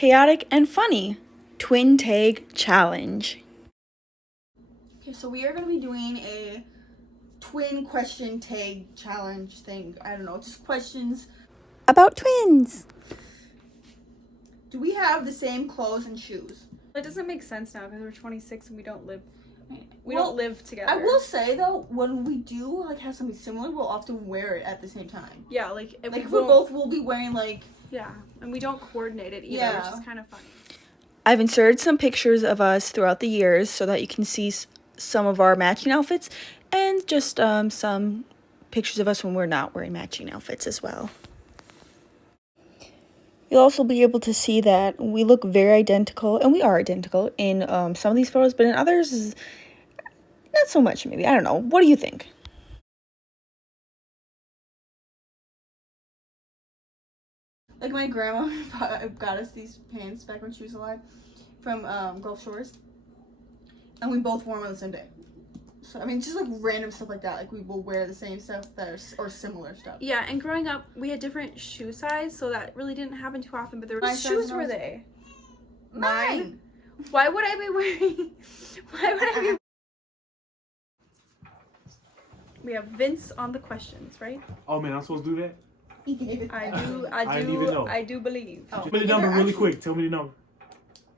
chaotic, and funny. Twin Tag Challenge. Okay, so we are going to be doing a twin question tag challenge thing. I don't know, just questions About twins. Do we have the same clothes and shoes? It doesn't make sense now because we're 26 and we don't live together. I will say though, when we do like have something similar, we'll often wear it at the same time. Yeah, like we'll be wearing like and we don't coordinate it either, which is kind of funny. I've inserted some pictures of us throughout the years so that you can see some of our matching outfits and just some pictures of us when we're not wearing matching outfits as well. You'll also be able to see that we look very identical, and we are identical in some of these photos, but in others, not so much maybe. I don't know. What do you think? Like my grandma got us these pants back when she was alive from Gulf Shores, and we both wore them on the same day. So I mean, just like random stuff like that. Like we will wear the same stuff or similar stuff. Yeah, and growing up, we had different shoe size, so that really didn't happen too often. But there were shoes were they? Mine. Why would I be wearing? Why would I be? We have Vince on the questions, right? Oh man, I'm supposed to do that? I do. didn't even know. I do believe. Oh. Tell me the number really quick. Tell me the number,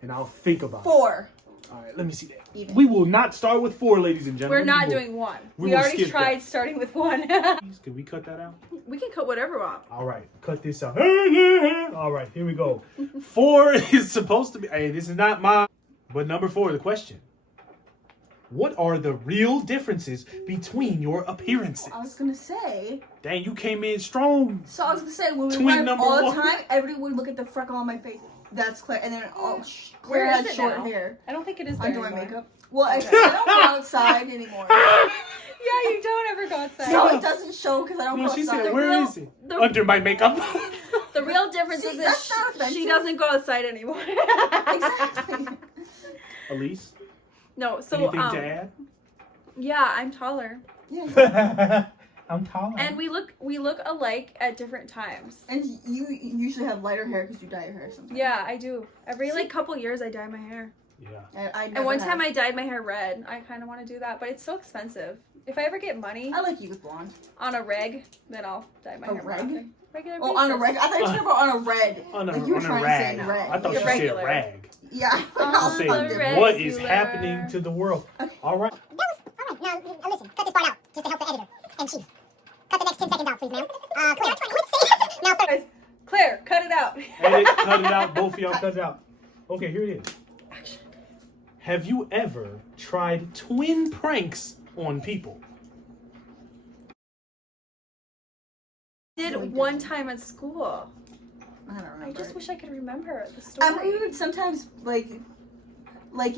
and I'll think about it. 4. All right, let me see that. Even. We will not start with 4, ladies and gentlemen. We're not doing 1. We We will already skip tried that. starting with 1. Can we cut that out? We can cut whatever we want. All right, cut this out. All right, here we go. 4 is supposed to be. Hey, this is not my. But number 4, the question. What are the real differences between your appearances? I was gonna say. Dang, you came in strong. So I was gonna say when we Twin went number all the 1. time, everybody would look at the freckle on my face. That's Claire, and then Where Claire is had it short now? hair. I don't think it is there I'm doing anymore. makeup. Well, I don't go outside anymore, Yeah, you don't ever go outside. so it doesn't show because I don't No, go she outside. said, where is it? Under my makeup. The real difference See, is that's not that she offensive. doesn't go outside anymore. Exactly. Elise, No, so anything to add? yeah, I'm taller, Yeah. I'm taller. and we look alike at different times. And you usually have lighter hair because you dye your hair sometimes. Yeah, I do. Every like couple years, I dye my hair. Yeah. And And one time I dyed my hair red. I kind of want to do that, but it's so expensive. If I ever get money I like you with blonde. on a reg, then I'll dye my A hair reg? brown. Regular Oh, on a basis. reg. I thought you were talking about on a red. On a, Like you were on a trying rag. to say red. I thought Yeah. she Regular. said rag. Yeah. I'll say, On the what is regular. happening to the world? Okay. All right. Now, listen, cut this part out, just to help the editor and chief. Cut the next 10 seconds out, please, ma'am. Claire, quit saying now, Guys, Claire, cut it out. Edit, cut it out. Both of y'all cut it out. Okay, here it is. Action. Have you ever tried twin pranks on people? Did one time at school. I don't remember. I just wish I could remember the story. We would sometimes like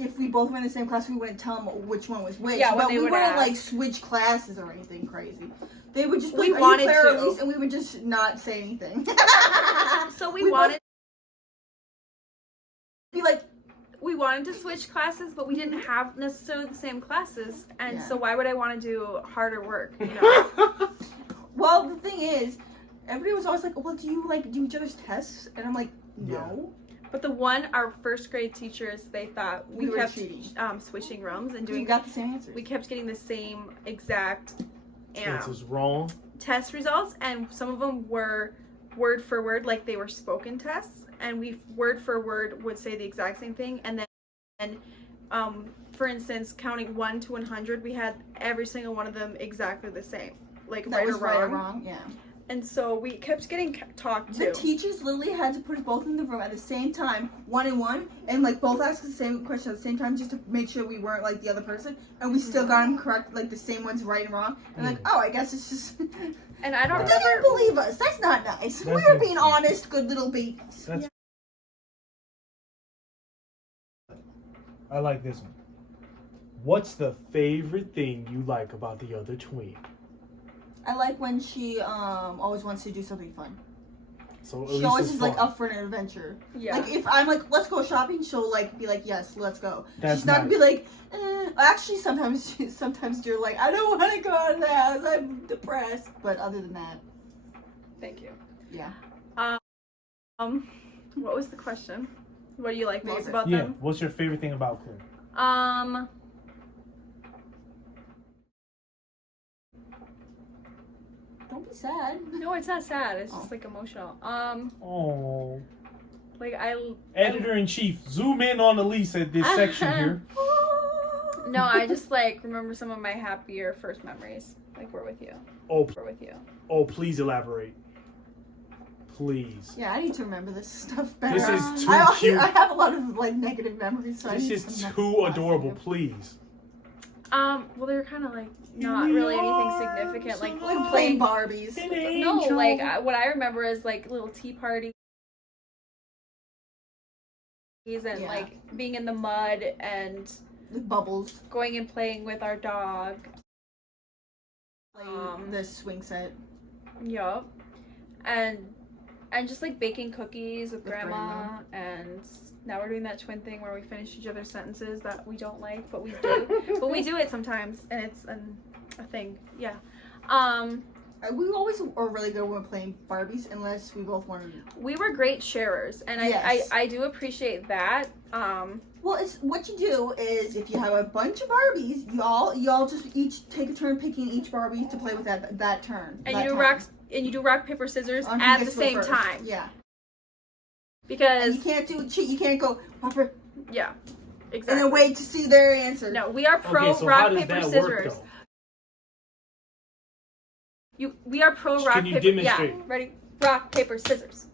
if we both were in the same class, we wouldn't tell them which one was which. Yeah, when but they we would wouldn't ask. like switch classes or anything crazy. They would just be We like, wanted "Are you Claire or to. Elise?" And we would just not say anything. So We wanted Be like, we wanted to switch classes, but we didn't have necessarily the same classes, and Yeah. so why would I want to do harder work? You know? well, the thing is, everybody was always like, "Well, do you like do each other's tests?" And I'm like, "No." But our first grade teachers, they thought we We were kept cheating. switching rooms and You doing. got the same answers. We kept getting the same exact This is wrong. test results, and some of them were word for word, like they were spoken tests, and we word for word would say the exact same thing, and then for instance, counting 1 to 100, we had every single one of them exactly the same, like that right was or wrong. right or wrong. Yeah. And so we kept getting talked to. The teachers literally had to put us both in the room at the same time, 1 and 1, and like both ask the same question at the same time just to make sure we weren't like the other person, and we still got them correct, like the same ones right and wrong. And like, oh, I guess it's just. And I don't But they remember. didn't believe us. That's not nice. We were being honest, good little babies. That's. I like this one. What's the favorite thing you like about the other twin? I like when she always wants to do something fun. So She always is like up for an adventure. Yeah. Like if I'm like, let's go shopping, she'll like be like, yes, let's go. That's She's not nice. be like, actually sometimes you're like, I don't want to go out of the house, I'm depressed. But other than that, Thank you. yeah. What was the question? What do you like most Favorite. about Yeah. them? What's your favorite thing about Clue? Don't be sad. No, it's not sad. It's just like emotional. Oh. Like Editor in chief, zoom in on Elise at this section here. No, I just like remember some of my happier first memories. Like we're with you. Oh, We're with you. oh, please elaborate. Please. Yeah, I need to remember this stuff better. This is too I cute. have a lot of like negative memories. So I This need is some too positive. adorable. Please. Well, they're kind of like not really anything significant. Like Like playing Barbies. no, like what I remember is like little tea parties and Yeah. like being in the mud and The bubbles. going and playing with our dog. Playing the swing set. Yup. And just like baking cookies with With grandma, and now we're doing that twin thing where we finish each other's sentences that we don't like, but we do. But we do it sometimes, and it's a thing. Yeah. We always are really good when playing Barbies, unless we both wanted. We were great sharers, and Yes. I do appreciate that. Well, it's what you do is if you have a bunch of Barbies, y'all just each take a turn picking each Barbie to play with that turn. And that you do time. rock paper scissors On who at the gets to go same first. time, Yeah. And because you can't cheat. You can't go Papa, yeah, and exactly. then wait to see their answer. No, we are pro Okay, so rock how does paper that scissors. work though? We are pro rock Can you paper. demonstrate? Yeah, ready? Rock paper scissors.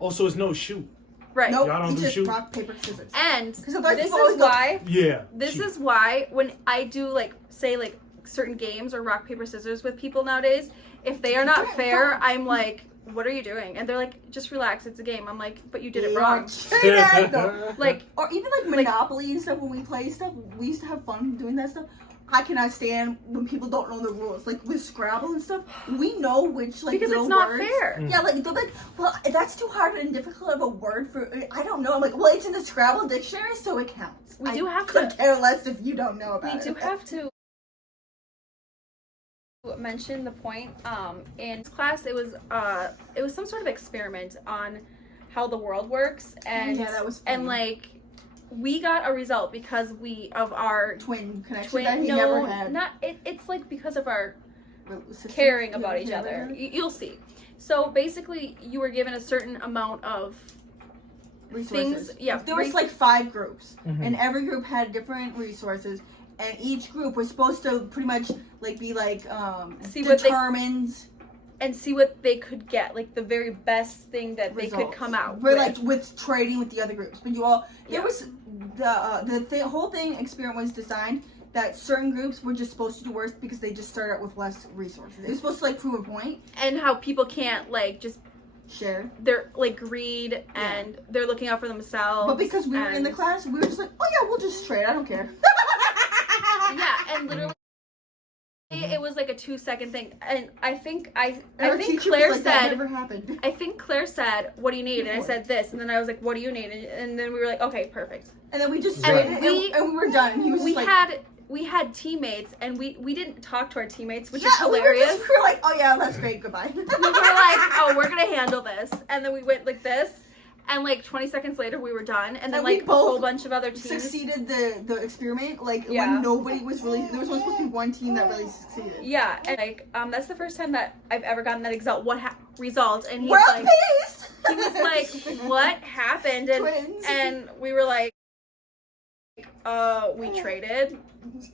Oh, so it's no shoot. Right. Nope. Y'all don't It's do just shoot? rock paper scissors. And Because otherwise this people always is go, why. Yeah. This shoot. is why when I do like say like certain games or rock paper scissors with people nowadays, if they are not fair, I'm like, what are you doing? And they're like, just relax, it's a game. I'm like, but you did it wrong. Like, Or even like Monopoly and stuff when we play stuff, we used to have fun doing that stuff. I cannot stand when people don't know the rules. Like with Scrabble and stuff, we know which like because little it's not words. fair. Yeah, like they're like, well, that's too hard and difficult of a word for. I don't know. I'm like, well, it's in the Scrabble dictionary, so it counts. We do have could to. care less if you don't know about We it. do have to mention the point. In class, it was some sort of experiment on how the world works, and yeah, that was and funny. like we got a result because of our twin connection twin. that he No, never had. not it. It's like because of our Sister- caring yeah, about each yeah, other. whatever. You'll see. So basically, you were given a certain amount of Resources. things. Yeah, There was like 5 groups, Mhm. and every group had different resources, and each group was supposed to pretty much like be like See what they- determines and see what they could get, like the very best thing that they could results. come out We're with. like with trading with the other groups, but you all there Yeah. was the whole thing experiment was designed that certain groups were just supposed to do worse because they just started out with less resources. It was supposed to like prove a point, And how people can't like just share. they're like greed and they're looking out for themselves. But because we were in the and- class, we were just like, oh yeah, we'll just trade. I don't care. Yeah, and literally it was like a 2-second thing, and I think And our think teacher Claire was like, that said. never happened. I think Claire said, "What do you need?" And I said this, and then I was like, "What do you need?" And then we were like, "Okay, perfect." And then we just Right. traded, and we were done. And he was We just like, we had teammates, and we didn't talk to our teammates, which yeah, is hilarious. We were like, oh yeah, that's great. Goodbye. We were like, "Oh, we're gonna handle this," and then we went like this, and like 20 seconds later, we were done, and then And we like a whole both bunch of other teams. succeeded the experiment. Like Yeah. when nobody was really there was only supposed to be one team that really succeeded. Yeah, and like that's the first time that I've ever gotten that result, and he's We're like. pissed. He was like, "What happened?" Twins. And we were like, we traded."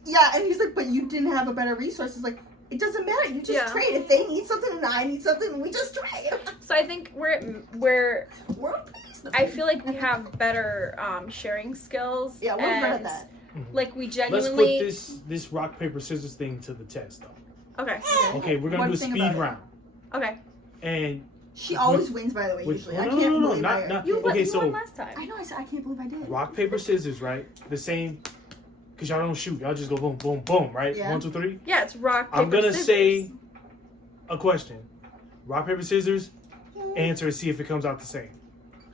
Yeah, and he's like, but you didn't have a better resource. It's like, it doesn't matter. You just Yeah. trade. If they need something and I need something, we just trade. So I think we're We're pleased. I feel like we have better sharing skills. Yeah, we're good at and, that. Like we Let's genuinely. put this rock paper scissors thing to the test though. Okay. Okay, we're gonna One do a thing speed about it. round, Okay. and She always wins, by the way. which- Usually, no, I no, can't no, no, believe not- I. not- You, Okay, you so- won last time. I know. I can't believe I did. rock paper scissors, right? The same, cause y'all don't shoot. Y'all just go boom, boom, boom, right? Yeah. 1, 2, 3. Yeah, it's rock paper I'm gonna scissors. say a question. Rock paper scissors. Answer and see if it comes out the same.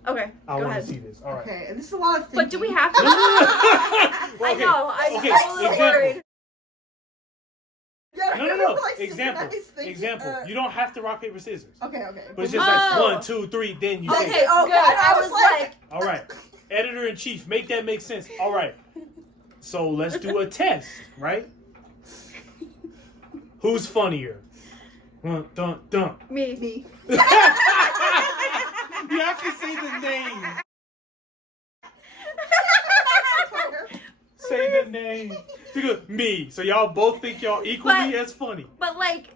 Okay. I go want ahead. to see this. All right. Okay, this is a lot of things. But do we have to? Well, I okay, know. I'm okay, a little example. worried. Yeah, No. like, Example. synchronized things. Example. You don't have to rock paper scissors. Okay. But it's just like Oh. 1, 2, 3. Then you Okay, say. good. Okay, I was like, All right. in chief. Make that make sense. All right. So let's do a test, right? Who's funnier? Dun. Me. Me. You have to say the name. Say the name. Me. So y'all both think y'all equally as funny. But like,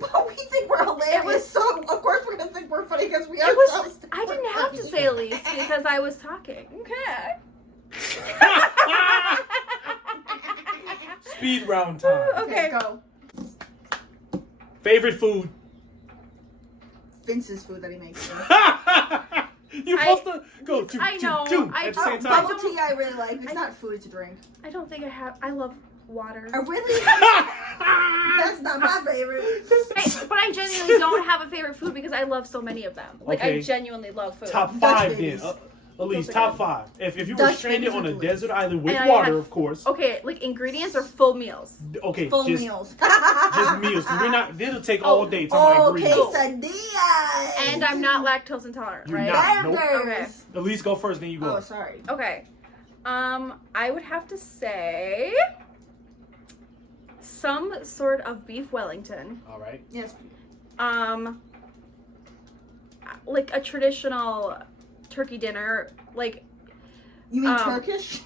But we think we're hilarious, so of course we're gonna think we're funny because we are. I didn't have to say Elise because I was talking. Okay. Speed round time. Okay. Go. Favorite food? Vince's food that he makes. You're supposed to go two I know, two I at the know. same time. Bubble tea I really like. It's not food, it's a drink. I don't think I have. I love water. I really. That's not my favorite. But I genuinely don't have a favorite food because I love so many of them. Like Okay. I genuinely love food. Top Dutch 5 then. babies. Elise, Those are top good. 5. If you were Dutch stranded babies on a are delicious. desert island with And I water, had- of course. Okay, like ingredients or full meals. Okay, Full just meals. just meals. We're not. It'll take all day. To my Oh, ingredients. quesadillas. And I'm not lactose intolerant, You're right? not. Nope. Burgers. Elise, go first, then you go. Oh, sorry. Okay. I would have to say some sort of beef Wellington. All right. Yes. Like a traditional turkey dinner, like You mean Um, Turkish?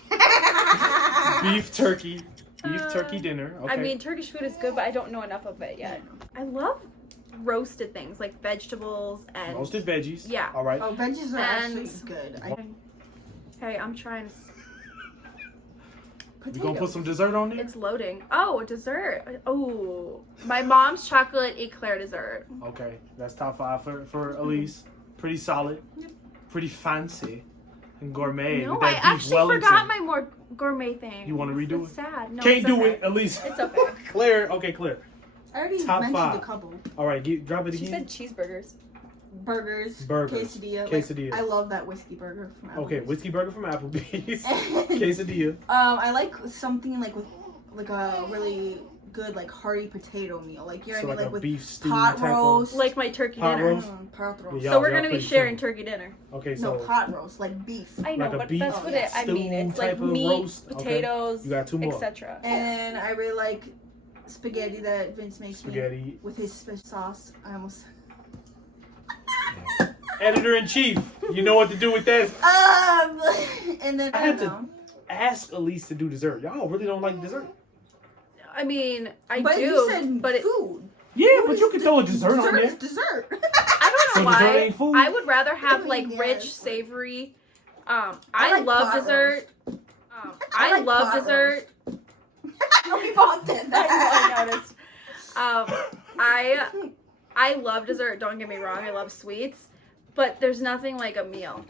Beef turkey. Beef turkey dinner. Okay. I mean, Turkish food is good, but I don't know enough of it yet. I love roasted things like vegetables and roasted veggies. Yeah. All right. Oh, veggies are And- actually good. Hey, I'm trying to. You gonna put some dessert on there? It's loading. Oh, dessert. Oh, my mom's chocolate eclair dessert. Okay, that's top 5 for Elise. Pretty solid. Pretty fancy. And gourmet. No, with that I beef actually Wellington. forgot my more gourmet thing. You wanna redo It's it? sad. No, Can't it's do okay. it, Elise. It's okay. Claire. Okay, Claire. I already Top mentioned 5. a couple. All right, drop it She again. said cheeseburgers. Burgers. Burgers. Quesadilla. Quesadillas. I love that whiskey burger from Applebee's. Okay, whiskey burger from Applebee's. Quesadilla. I like something like with like a really good like hearty potato meal. Like you know So what I like mean? a Like with beef stew pot type roast. Like my turkey Pot dinner. roast? Pot roast. Yeah, So we're y'all gonna be pretty sharing similar. turkey dinner. Okay, No, so pot roast, like beef. I know, Like a but beef that's what it. I mean, stew it's like type of meat, roast? Okay. potatoes, you got 2 more. etc. And I really like spaghetti that Vince makes Spaghetti. me with his special sauce. I almost. Editor in chief, you know what to do with that. And then I I had don't to know. ask Elise to do dessert. Y'all really don't like dessert. I mean, I But do, you said but it, food. Yeah, Food but is you can throw a dessert on there. Is dessert. I don't know So dessert why. ain't food? I would rather have I like mean, rich, yes. savory. I I like love pot dessert. I like love pot dessert. We both did that. I noticed. I love dessert. Don't get me wrong. I love sweets, but there's nothing like a meal.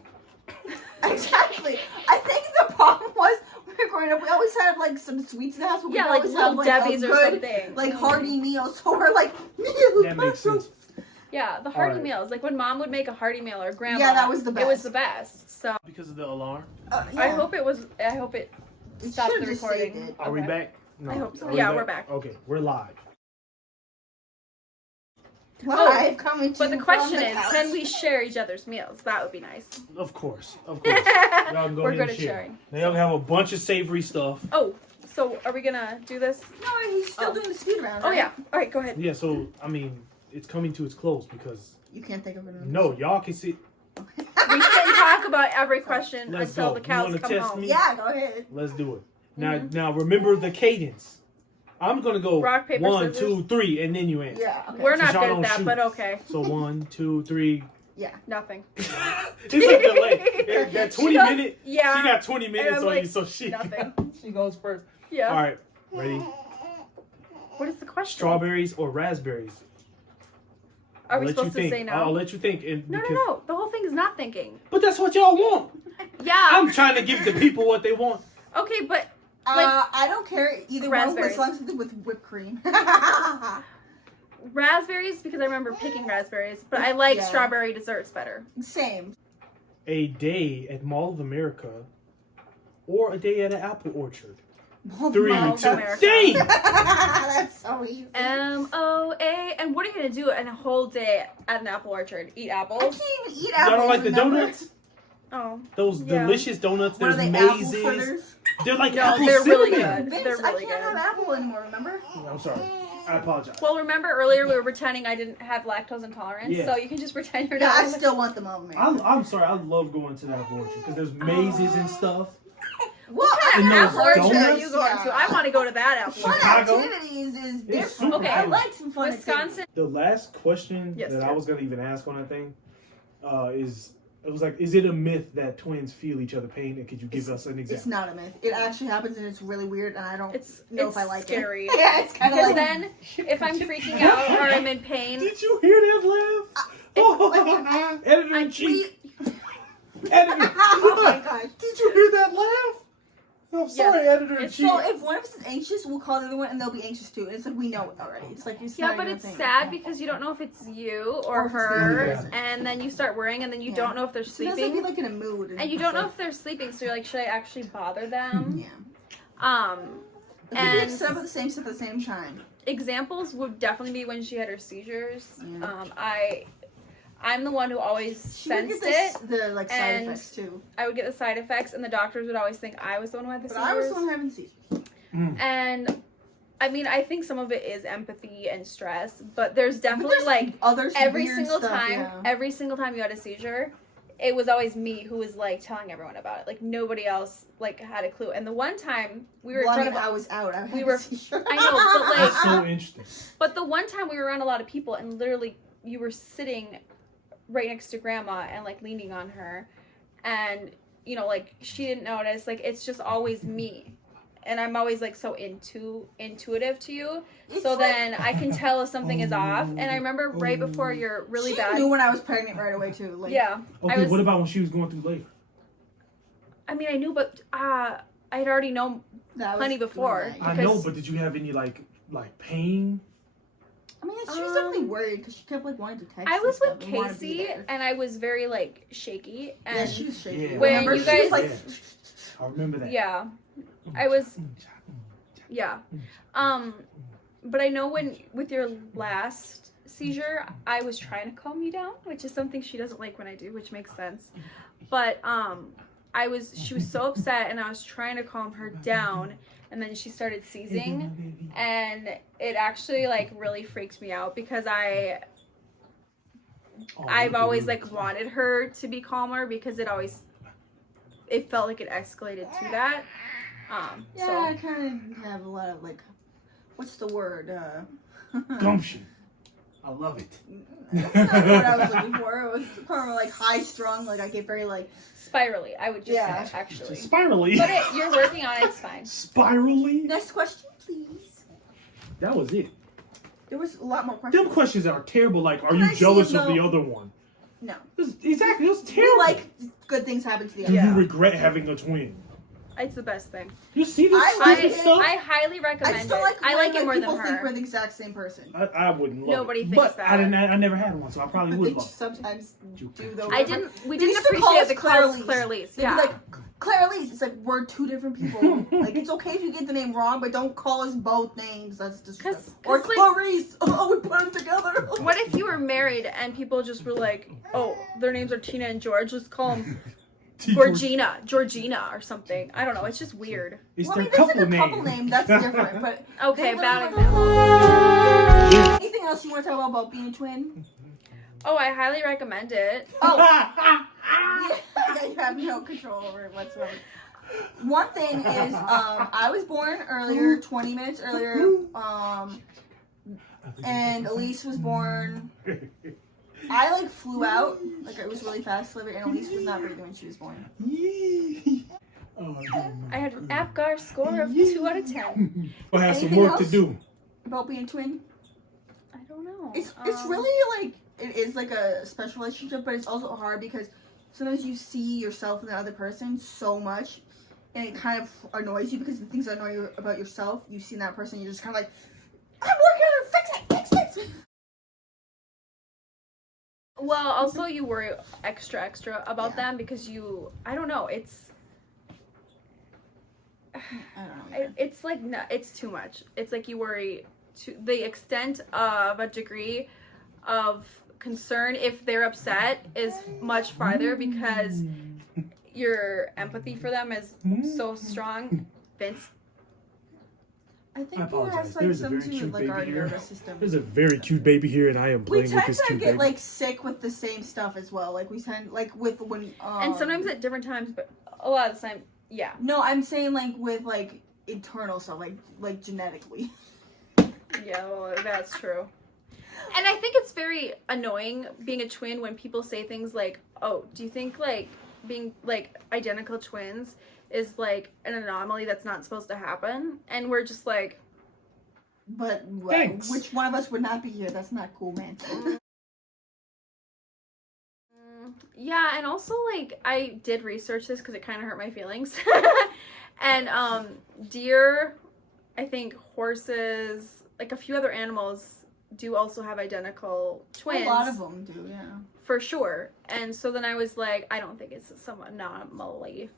Exactly. I think the problem was when we were growing up, we always had like some sweets in the house, but Yeah, we like always little have, like, Debbie's a or good, something. like hearty meal. So we're like, That makes sense. Yeah, the hearty Alright. meals. Like when mom would make a hearty meal or grandma. Yeah, that was the It was best. the best. So Because of the alarm. I hope it was. I hope it We stopped should've the just recording. saved it. Are we Okay. back? No. I hope so. Are we Yeah, we're back. Okay, we're live. Live coming to But the you question from the is, couch. can we share each other's meals? That would be nice. Of course. Y'all can go We're ahead good and at share. sharing. Now y'all have a bunch of savory stuff. Oh, so are we gonna do this? No, he's still Oh. doing the speed round. Oh right? yeah. All right, go ahead. Yeah, so I mean, it's coming to its close because You can't think of it. no, y'all can see. We sit and talk about every question Let's until go. the You cows wanna come test home. me? Yeah, go ahead. Let's do it. Now, Mm-hmm. now remember the cadence. I'm gonna go Rock, paper, 1, scissors? 2, 3, and then you answer. Yeah. Okay. We're not Since y'all good don't at that, shoot. but okay. So 1, 2, 3. Nothing. It's a delay. That 20 does- minute. yeah. She got 20 minutes I'm on like, you, so she nothing. she goes first. Yeah. All right, ready? What is the question? Strawberries or raspberries? Are I'll we let supposed you to think. say no? I'll let you think. And No, because- no. The whole thing is not thinking. But that's what y'all want. Yeah. I'm trying to give the people what they want. Okay, but I don't care either one, Raspberries. as long as something with whipped cream. raspberries because I remember picking raspberries, but I like Yeah. strawberry desserts better. Same. A day at Mall of America or a day at an apple orchard. 3, Mall of 2, America. dang! That's so easy. MOA. And what are you gonna do in a whole day at an apple orchard? Eat I apples? can't even eat Y'all apples. don't like the remember? donuts? Oh. Those Yeah. delicious donuts. What are There's they, apple mazes. fritters? They're like No, apple they're really cinnamon. good. Vince, They're really I can't good. have apple anymore, remember? I'm sorry. I apologize. Well, remember earlier we were pretending I didn't have lactose intolerance, Yeah. so you can just pretend you're Yeah, not. I still want them all, man. I'm sorry. I love going to that orchard because there's mazes and stuff. What And What those apple orchard are donuts? you going to? I want to go to that apple Fun orchard. Chicago? activities is It's different. super Okay. I fun. like some fun Wisconsin. The last question Yes, that I dear. was gonna even ask on that thing is it a myth that twins feel each other pain? And could you give us an It's example? not a myth. It actually happens and it's really weird and I don't know if I like scary. it. Yeah, it's kind of Because like... then, if I'm freaking out or I'm in pain, Did you hear that laugh? Editor in chief. Editor. Oh my gosh. Did you hear that laugh? I'm sorry, editor in It's chief. So if one of us is anxious, we'll call the other one and they'll be anxious too. And it's like we know it already. It's like it's yeah, not but even a it's thing. sad because you don't know if it's you Or or if it's the her, other person. and then you start worrying, and then you Yeah. don't know if they're Sometimes they'll be sleeping, like in a mood. and you don't know if they're sleeping, so you're like, should I actually bother them? Yeah. And And set up with the same stuff at the same time. examples would definitely be when she had her seizures. Yeah. I'm the one who always She would sensed get it. the like side and effects too. I would get the side effects, and the doctors would always think I was the one who had the But seizures. I was the one having seizures. And I mean, I think some of it is empathy and stress, but there's definitely like Others every weird single stuff, time, yeah. every single time you had a seizure, it was always me who was like telling everyone about it. Like nobody else like had a clue. And the one time we were Well, in I front mean, of I was out. I we had were- a seizure. I know, but, like- That's so interesting. but the one time we were around a lot of people and literally you were sitting right next to grandma and like leaning on her, and you know, like she didn't notice. Like it's just always me. And I'm always like so intuitive to you. It's So like- then I can tell if something is off. And I remember right before you're really she bad. knew when I was pregnant right away too. Like, Yeah. Okay, was- what about when she was going through labor? I mean, I knew, but I'd already known that was plenty before. doing that. I Because- know, but did you have any like pain? I mean, she was definitely worried because she kept like wanting to text. I and was stuff with and wanted to be Casey there. and I was very like shaky. And Yeah, she was shaky. Yeah. When Remember, you she was, guys- like, I remember that. yeah, I was, yeah. But I know when with your last seizure, I was trying to calm you down, which is something she doesn't like when I do, which makes sense. But she was so upset and I was trying to calm her down, and then she started seizing, and it actually like really freaked me out because I've always like wanted her to be calmer because it felt like it escalated to that. Yeah, So I kind of have a lot of like, what's the word? Gumption. I love it. That's not what I was looking for. It was kind of like high strung. Like I get very like. spirally, I would just Yeah. say actually. Spirally. But you're working on it, it's fine. Spirally. Next question, please. That was it. There was a lot more questions. Them questions are terrible. Like, are Can you I see jealous it, of the though? other one? No. Exactly. It was We terrible. like good things happen to the Do other. Yeah. you regret having a twin? It's the best thing. You see this I stupid like it. stuff? I highly recommend I just don't it. like. I like when, it more people than think her. we're the exact same person. I wouldn't love Nobody it. thinks But that. I never had one, so I probably I would think love it. sometimes do though. We They didn't used to call appreciate us the Claire close Lees. Claire Lees. They'd Yeah. be like, Claire Lees. It's like we're two different people. Like it's okay if you get the name wrong, but don't call us both names. That's disrespectful. Or 'cause, like- Clarice. Oh, we put them together. What if you were married and people just were like, oh, their names are Tina and George, let's call them Georgina or something. I don't know. It's just weird. It's Well, I their mean, that's couple like a couple name. name. That's different. But Okay, They bad literally- example. anything else you want to talk about being a twin? Oh, I highly recommend it. Oh, yeah, you have no control over it whatsoever. One thing is, I was born earlier, 20 minutes earlier, and Elise was born. I like flew out, like it was really fast delivery, and Elise was not breathing when she was born. I had an APGAR score of 2 out of 10. We'll have some Anything work to else? do. About being a twin, I don't know. it's really like it is like a special relationship, but it's also hard because sometimes you see yourself in the other person so much, and it kind of annoys you because the things that annoy you about yourself, you see in that person, you're just kind of like, I'm working on it, fix it. Well, also you worry extra about Yeah. them because I don't know, I don't know. it's like, no, it's too much. It's like you worry to the extent of a degree of concern if they're upset is much farther because your empathy for them is so strong, Vince. I think I it apologize. has like There's a something very to cute do with like our baby here. nervous system. There's a very cute baby here, and I am We playing with tend this to cute get baby. like sick with the same stuff as well. Like we tend like with when And sometimes at different times, but a lot of the time, yeah. No, I'm saying like with like internal stuff, like genetically. Yeah, well, that's true. And I think it's very annoying being a twin when people say things like, "Oh, do you think like being like identical twins is like an anomaly that's not supposed to happen?" And we're just like, But Thanks. which one of us would not be here? That's not cool, man. yeah. And also like I did research this because it kind of hurt my feelings. And deer, I think horses, like a few other animals do also have identical twins. A lot of them do, yeah. For sure. And so then I was like, I don't think it's some anomaly.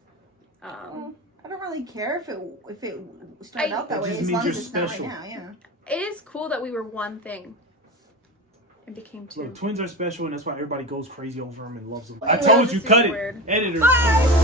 Well, I don't really care if it started out that It way, just as means long you're as it's not right special. now, yeah. It is cool that we were one thing and became two. Look, twins are special, and that's why everybody goes crazy over them and loves them. I Yeah, told this you, is cut it, weird. editor. Bye!